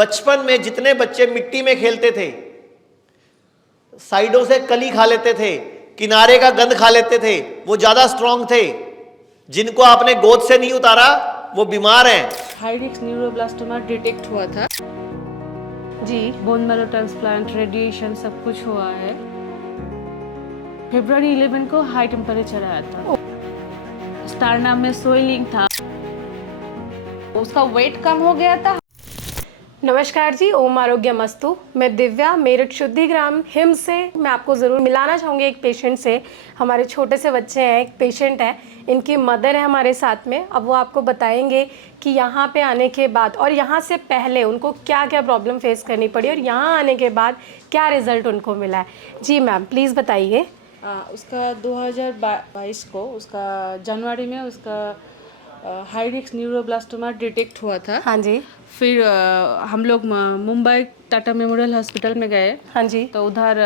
बचपन में जितने बच्चे मिट्टी में खेलते थे, साइडों से कली खा लेते थे, किनारे का गंद खा लेते थे, वो ज्यादा स्ट्रांग थे। जिनको आपने गोद से नहीं उतारा वो बीमार हैं। हाई रिस्क न्यूरोब्लास्टोमा डिटेक्ट हुआ था जी। बोन मैरो ट्रांसप्लांट, रेडिएशन सब कुछ हुआ है। फरवरी 11 को हाई टेम्परेचर आया था। स्टारनाम में सोइलिंग था, उसका वेट कम हो गया था। नमस्कार जी, ओम आरोग्य मस्तु। मैं दिव्या, मेरठ शुद्धिग्राम हिम से मैं आपको ज़रूर मिलाना चाहूँगी एक पेशेंट से। हमारे छोटे से बच्चे हैं, एक पेशेंट है, इनकी मदर है हमारे साथ में। अब वो आपको बताएंगे कि यहाँ पे आने के बाद और यहाँ से पहले उनको क्या क्या प्रॉब्लम फेस करनी पड़ी और यहाँ आने के बाद क्या रिज़ल्ट उनको मिला है। जी मैम, प्लीज़ बताइए। उसका 2022 को, उसका जनवरी में उसका हाई रिस्क न्यूरोब्लास्टोमा डिटेक्ट हुआ था। हाँ जी। फिर हम लोग मुंबई टाटा मेमोरियल हॉस्पिटल में गए। हाँ जी। तो उधर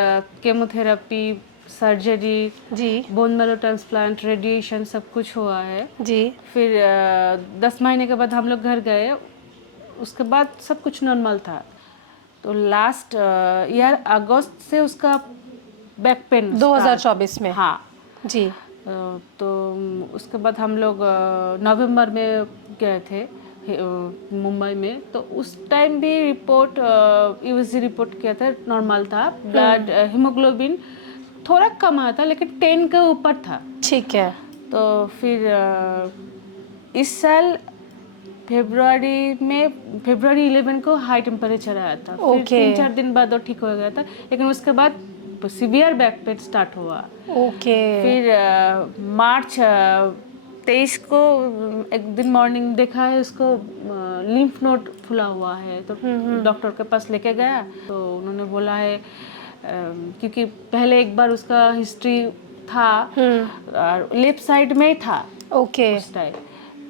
केमोथेरेपी, सर्जरी जी। बोन मैरो ट्रांसप्लांट, रेडिएशन सब कुछ हुआ है जी। फिर 10 महीने के बाद हम लोग घर गए। उसके बाद सब कुछ नॉर्मल था। तो लास्ट ईयर अगस्त से उसका बैक पेन 2024 में। हाँ जी। तो उसके बाद हम लोग नवंबर में गए थे मुंबई में। तो उस टाइम भी रिपोर्ट यूएसजी रिपोर्ट किया था, नॉर्मल था। ब्लड हीमोग्लोबिन थोड़ा कम आया था, लेकिन 10 के ऊपर था। ठीक है। तो फिर इस साल फरवरी 11 को हाई टेम्परेचर आया था। फिर 3-4 दिन बाद वो ठीक हो गया था, लेकिन उसके बाद सीवियर बैक पेन स्टार्ट हुआ। ओके। फिर मार्च 23 को एक दिन मॉर्निंग देखा है उसको लिम्फ नोड फूला हुआ है। तो डॉक्टर के पास लेके गया। तो उन्होंने बोला है क्योंकि पहले एक बार उसका हिस्ट्री था और लेफ्ट साइड में ही था। ओके। उस टाइम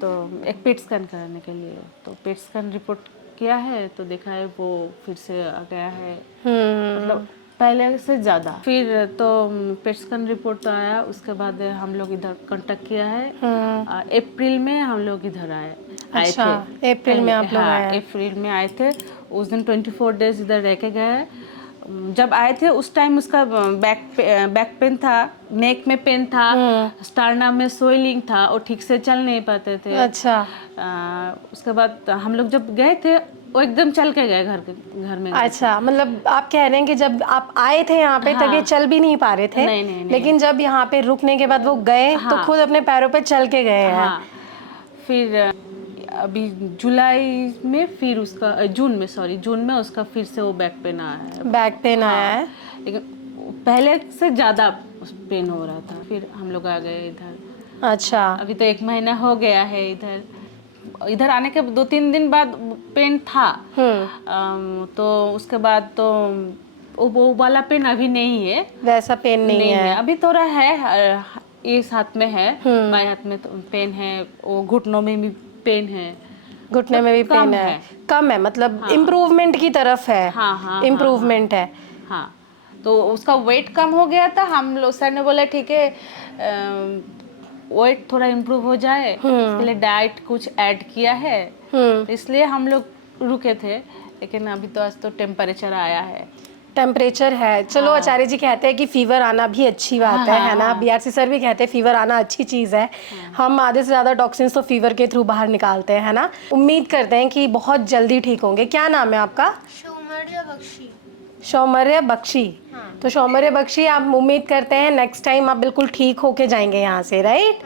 तो एक पेट स्कैन कराने के लिए, तो पेट स्कैन रिपोर्ट किया है तो देखा है वो फिर से आ गया है, मतलब पहले से ज़्यादा। फिर तो पेट स्कैन रिपोर्ट आया, उसके बाद हम लोग इधर कांटेक्ट किया है। अप्रैल में हम लोग इधर आए थे। अप्रैल में आप लोग आए? अप्रैल में आए थे। उस दिन 24 डेज इधर रह के गए। जब आए थे उस टाइम उसका बैक पेन था, नेक में पेन था, स्टारनाम में सोइलिंग था और ठीक से चल नहीं पाते थे। अच्छा। उसके बाद हम लोग जब गए थे वो एकदम चल के गए घर में। अच्छा, मतलब आप कह रहे हैं कि जब आप आए थे यहाँ पे तब ये चल भी नहीं पा रहे थे। नहीं। लेकिन जब यहाँ पे रुकने के बाद वो गए तो खुद अपने पैरों पे चल के गए हैं। फिर अभी जुलाई में, फिर उसका जून में उसका फिर से वो बैक पेन आया है। बैक पेन आया है, लेकिन पहले से ज़्यादा पेन हो रहा था। फिर हम लोग आ गए इधर। अच्छा। अभी तो 1 महीना हो गया है इधर आने के 2-3 दिन बाद पेन था। तो उसके बाद तो वो वाला पेन अभी नहीं है, वैसा पेन नहीं है। अभी थोड़ा है, इस हाथ में है, बाएं हाथ में तो पेन है, वो घुटनों में भी पेन है, घुटने में भी पेन है, कम है, मतलब इम्प्रूवमेंट की तरफ है। इम्प्रूवमेंट है। हाँ, तो उसका वेट कम हो गया था। हम लोग सर ने बोला ठीक है, वेट थोड़ा इम्प्रूव हो जाए, इसके लिए डाइट कुछ ऐड किया है। तो इसलिए हम लोग रुके थे। लेकिन अभी तो आज तो टेम्परेचर आया है। टेम्परेचर है। चलो, आचार्य जी कहते हैं कि फीवर आना भी अच्छी बात है ना। बीआरसी सर भी कहते हैं फीवर आना अच्छी चीज़ है। हम आधे से ज़्यादा टॉक्सिन्स तो फीवर के थ्रू बाहर निकालते हैं, है ना। उम्मीद करते हैं कि बहुत जल्दी ठीक होंगे। क्या नाम है आपका? शौमर्य बख्शी। शौमर्य बख्शी। तो शौमर्य बख्शी, आप उम्मीद करते हैं नेक्स्ट टाइम आप बिल्कुल ठीक होके जाएंगे यहाँ से, right?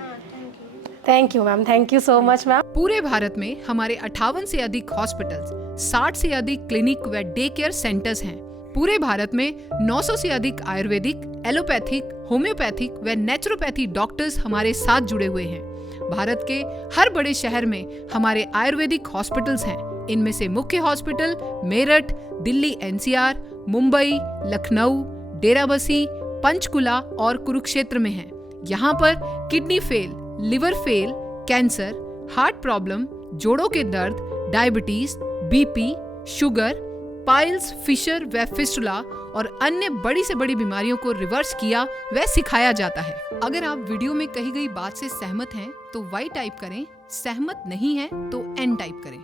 Thank you ma'am, thank you so much ma'am. पूरे भारत में हमारे 58 से अधिक हॉस्पिटल्स, 60 से अधिक क्लिनिक व डे केयर सेंटर्स हैं। पूरे भारत में 900 से अधिक आयुर्वेदिक, एलोपैथिक, होम्योपैथिक व नेचुरोपैथी डॉक्टर्स हमारे साथ जुड़े हुए हैं। भारत के हर बड़े शहर में हमारे आयुर्वेदिक हॉस्पिटल्स हैं। इनमें से मुख्य हॉस्पिटल मेरठ, दिल्ली एनसीआर, मुंबई, लखनऊ, डेराबसी, पंचकुला और कुरुक्षेत्र में हैं। यहाँ पर kidney fail, liver fail, cancer, heart problem, जोड़ों के दर्द, diabetes, BP, sugar, piles, fissure व फिस्टुला और अन्य बड़ी से बड़ी बीमारियों को रिवर्स किया व सिखाया जाता है। अगर आप वीडियो में कही गई बात से सहमत हैं तो Y टाइप करें, सहमत नहीं हैं तो N टाइप करें।